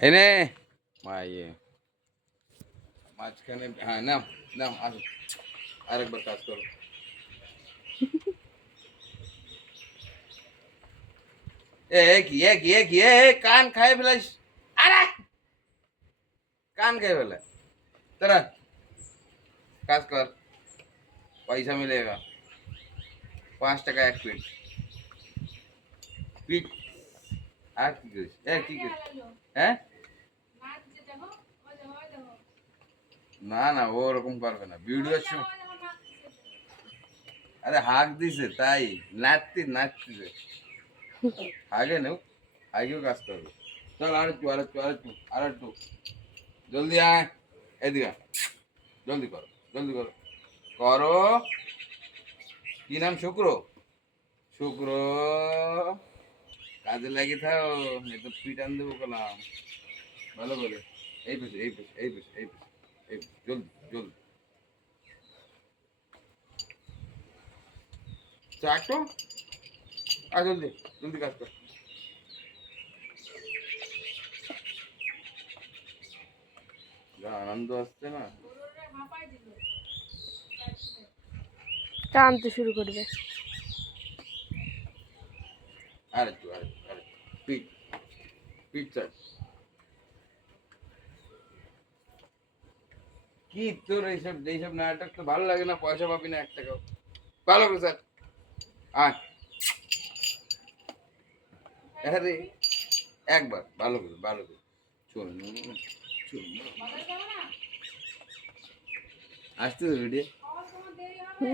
এনে মাইয়ে মাঝখানে হ্যাঁ নাম নাম আসো আরেকবার কাজ করো কান খাই ফেলাইস আরে কান খাই ফেলে তোরা কাজ কর পয়সা মিলেगा 5 টাকা 1 পিট পিট আর কি করিস কি করিস হ্যাঁ না না ও ওরকম পারবে না ভিডিও আরে হাঁক দিছে তাই নাচতে নাচতেছে আগে নেও আগেও কাজ করবে চল আর একটু জলদি আয় এদিকে আয়। জলদি করো করো কি নাম শুক্র শুক্র কাজে লাগি থাও এই তো পিটান দেবো কলাম ভালো করে এই পেছে জলদি চারটো আর জলদি কাজ কর যা আনন্দ আসছে না টানতে শুরু করবে আরেকটু পিট পিট চাট কি তোর এইসব নাটক তো ভালো লাগে না পয়সা পাবি না 1 টাকাও ভালো করে স্যার আয় আরে একবার ভালো করে চল আসতে তো ভিডিও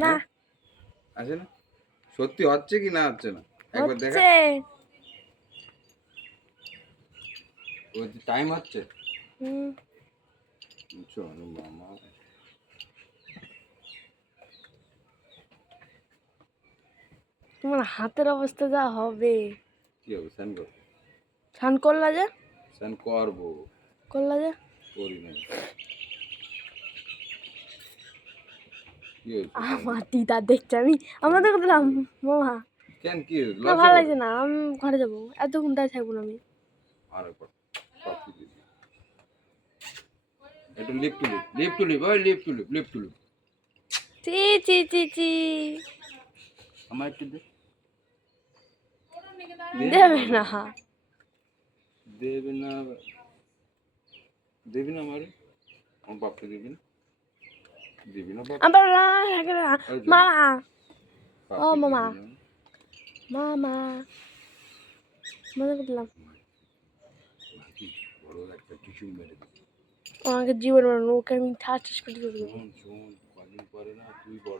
না আসে না সত্যি হচ্ছে কি না হচ্ছে না একবার দেখা হচ্ছে ওই টাইম হচ্ছে হুম চল মামা তোমার হাতের অবস্থা যা হবে কি হবে স্যান কর স্নান করলা যে স্যান করবো করলা যে করি না কি হয়েছে আমার দিদা দেখছে আমরা দেখে দিলাম মামা কেন কি হয়েছে না ভালো লাগছে না আমি ঘরে যাবো এতক্ষণ তাই থাকবো না আমি আর কপি দিবি একটু লিপ টু লিপ চি চি চি চি আমার একটু দে দেবে না দেবি না আমার বাপকে দিবি না বাপ আবার মামা ও মামা মজা করলাম বড় একটা টিস্যু মেরে দিবি আমাকে জীবন মারণ ওকে আমি ঠাস ঠাস করে দেবো শোন কদিন পরে না তুই বড়